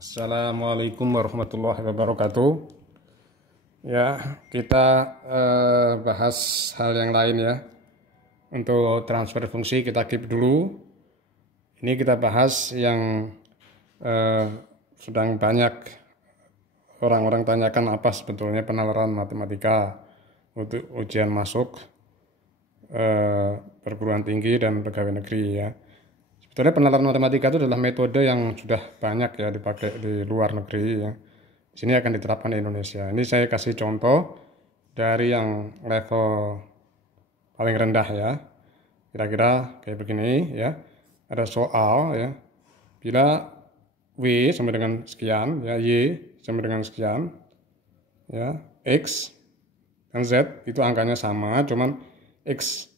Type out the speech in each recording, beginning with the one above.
Assalamualaikum warahmatullahi wabarakatuh. Ya, kita bahas hal yang lain ya. Untuk transfer fungsi kita keep dulu. Ini kita bahas yang sedang banyak orang-orang tanyakan, apa sebetulnya penalaran matematika untuk ujian masuk perguruan tinggi dan pegawai negeri ya. Sebetulnya penalaran matematika itu adalah metode yang sudah banyak ya dipakai di luar negeri ya. Di sini akan diterapkan di Indonesia. Ini saya kasih contoh dari yang level paling rendah ya. Kira-kira kayak begini ya. Ada soal ya. Bila W sama dengan sekian ya, Y sama dengan sekian ya, X dan Z itu angkanya sama, cuman X,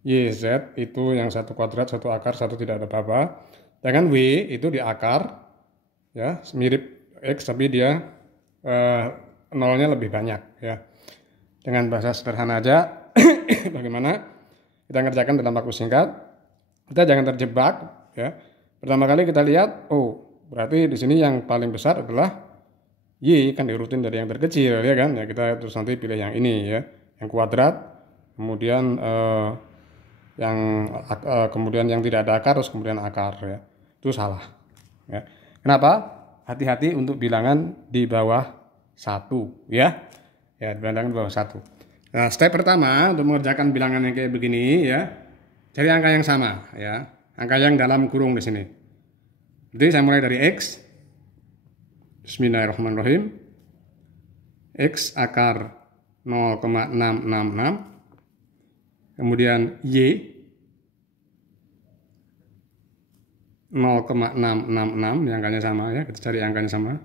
Y, Z itu yang satu kuadrat, satu akar, satu tidak ada apa-apa. Sedangkan W itu di akar, ya mirip X tapi dia nolnya lebih banyak ya. Dengan bahasa sederhana aja, bagaimana kita ngerjakan dalam waktu singkat. Kita jangan terjebak ya. Pertama kali kita lihat, oh berarti di sini yang paling besar adalah Y, kan diurutin dari yang terkecil ya kan. Ya kita terus nanti pilih yang ini ya, yang kuadrat, kemudian kemudian yang tidak ada akar, terus kemudian akar ya. Itu salah ya. Kenapa? Hati-hati untuk bilangan di bawah 1 ya. Ya, bilangan di bawah 1. Nah, step pertama untuk mengerjakan bilangan yang kayak begini ya, cari angka yang sama ya. Angka yang dalam kurung di sini. Jadi saya mulai dari X. Bismillahirrahmanirrahim. X akar 0,666. Kemudian Y 0,666, yang angkanya sama ya, kita cari angkanya sama.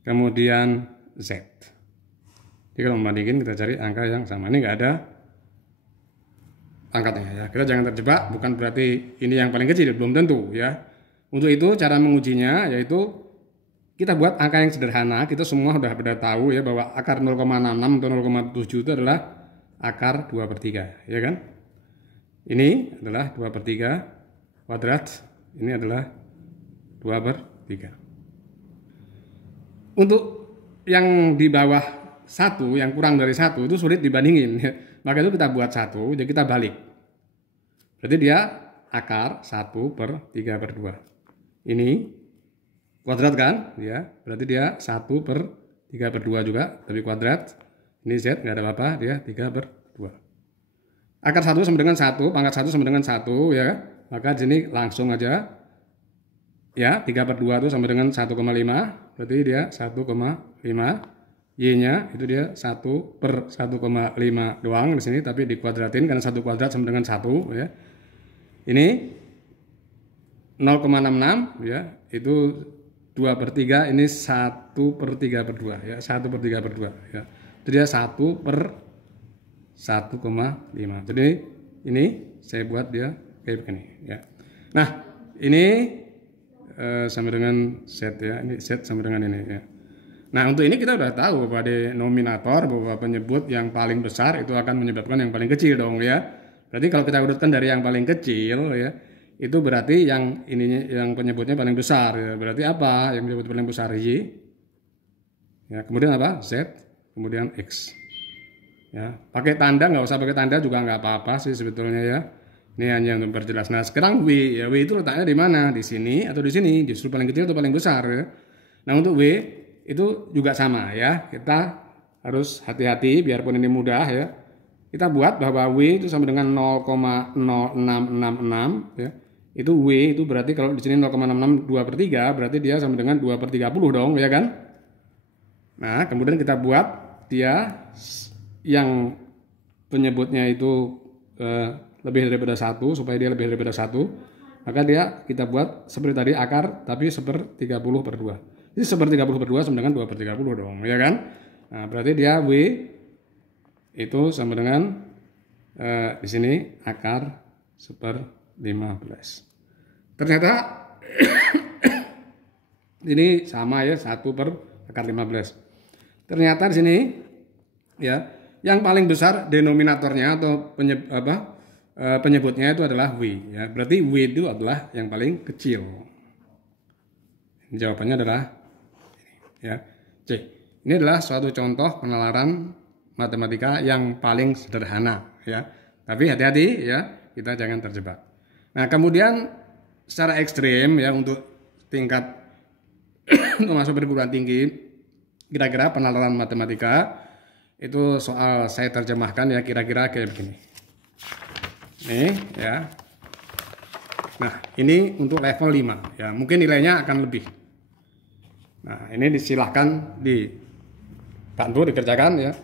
Kemudian Z. Jadi kalau membandingin kita cari angka yang sama. Ini nggak ada angkatnya ya. Kita jangan terjebak, bukan berarti ini yang paling kecil, belum tentu ya. Untuk itu cara mengujinya yaitu kita buat angka yang sederhana. Kita semua sudah tahu ya bahwa akar 0,66 atau 0,7 itu adalah akar 2/3 ya kan. Ini adalah 2/3 kuadrat, ini adalah 2/3. Untuk yang di bawah 1, yang kurang dari 1 itu sulit dibandingin ya. Maka itu kita buat 1, jadi kita balik. Berarti dia akar 1/3/2. Ini kuadrat kan ya, berarti dia 1/3/2 juga, tapi kuadrat. Ini Z nggak ada apa-apa, dia 3/2. Akar 1 sama dengan 1, pangkat 1 sama dengan 1 ya. Maka di sini langsung aja ya, 3/2 itu sama dengan 1,5, berarti dia 1,5. Y-nya itu dia 1/1,5 doang di sini, tapi dikuadratin karena 1 kuadrat sama dengan 1 ya. Ini 0,66 ya, itu 2/3, ini 1/3/2 ya, 1/3/2 ya. Jadi dia 1/1,5. Jadi ini saya buat dia kayak begini ya. Nah, ini sama dengan Z ya, ini Z sama dengan ini ya. Nah, untuk ini kita udah tahu bahwa denominator, bahwa penyebut yang paling besar itu akan menyebabkan yang paling kecil dong ya. Berarti kalau kita urutkan dari yang paling kecil ya, itu berarti yang ininya, yang penyebutnya paling besar ya. Berarti apa yang penyebut paling besar? Y ya, kemudian apa? Z, kemudian X ya. Pakai tanda, nggak usah pakai tanda juga nggak apa-apa sih sebetulnya ya. Ini hanya untuk memperjelas. Nah, sekarang W ya, W itu letaknya di mana? Di sini atau di sini? Justru paling kecil atau paling besar ya. Nah, untuk W itu juga sama ya. Kita harus hati-hati biarpun ini mudah ya. Kita buat bahwa W itu sama dengan 0,0666 ya. Itu W itu berarti kalau di sini 0,66 2/3, berarti dia sama dengan 2/30 dong ya kan. Nah, kemudian kita buat dia yang penyebutnya itu lebih daripada 1, supaya dia lebih daripada 1, maka dia kita buat seperti tadi akar tapi 1/30/2. Jadi 1/30/2 sama dengan 2/30 dong ya kan. Nah, berarti dia W itu sama dengan di sini akar 1/15. Ternyata ini sama ya, 1/akar 15. Ternyata di sini ya, yang paling besar denominatornya atau penyebutnya itu adalah W ya. Berarti W itu adalah yang paling kecil. Jawabannya adalah ya C. Ini adalah suatu contoh penalaran matematika yang paling sederhana ya. Tapi hati-hati ya, kita jangan terjebak. Nah, kemudian secara ekstrim ya untuk tingkat untuk masuk perguruan tinggi, kira-kira penalaran matematika itu soal saya terjemahkan ya kira-kira kayak begini. Nih ya. Nah, ini untuk level 5 ya, mungkin nilainya akan lebih. Nah, ini disilahkan dibantu dikerjakan ya.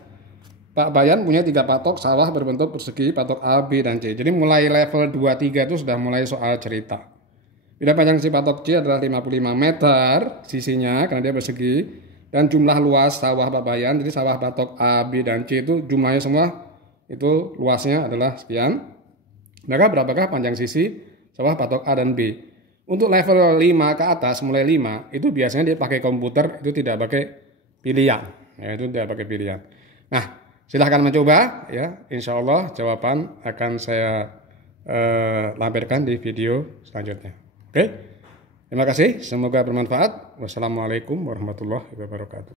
Pak Bayan punya 3 patok sawah berbentuk persegi, patok A, B, dan C. Jadi mulai level 2-3 itu sudah mulai soal cerita. Bila panjang si patok C adalah 55 meter sisinya karena dia persegi, dan jumlah luas sawah Pak Bayan, jadi sawah patok A, B, dan C itu jumlahnya semua itu luasnya adalah sekian. Maka berapakah panjang sisi sawah patok A dan B? Untuk level 5 ke atas, mulai 5, itu biasanya dia pakai komputer, itu tidak pakai pilihan. Ya, itu tidak pakai pilihan. Nah, silahkan mencoba ya. Insya Allah jawaban akan saya lampirkan di video selanjutnya. Oke, terima kasih. Semoga bermanfaat. Wassalamualaikum warahmatullahi wabarakatuh.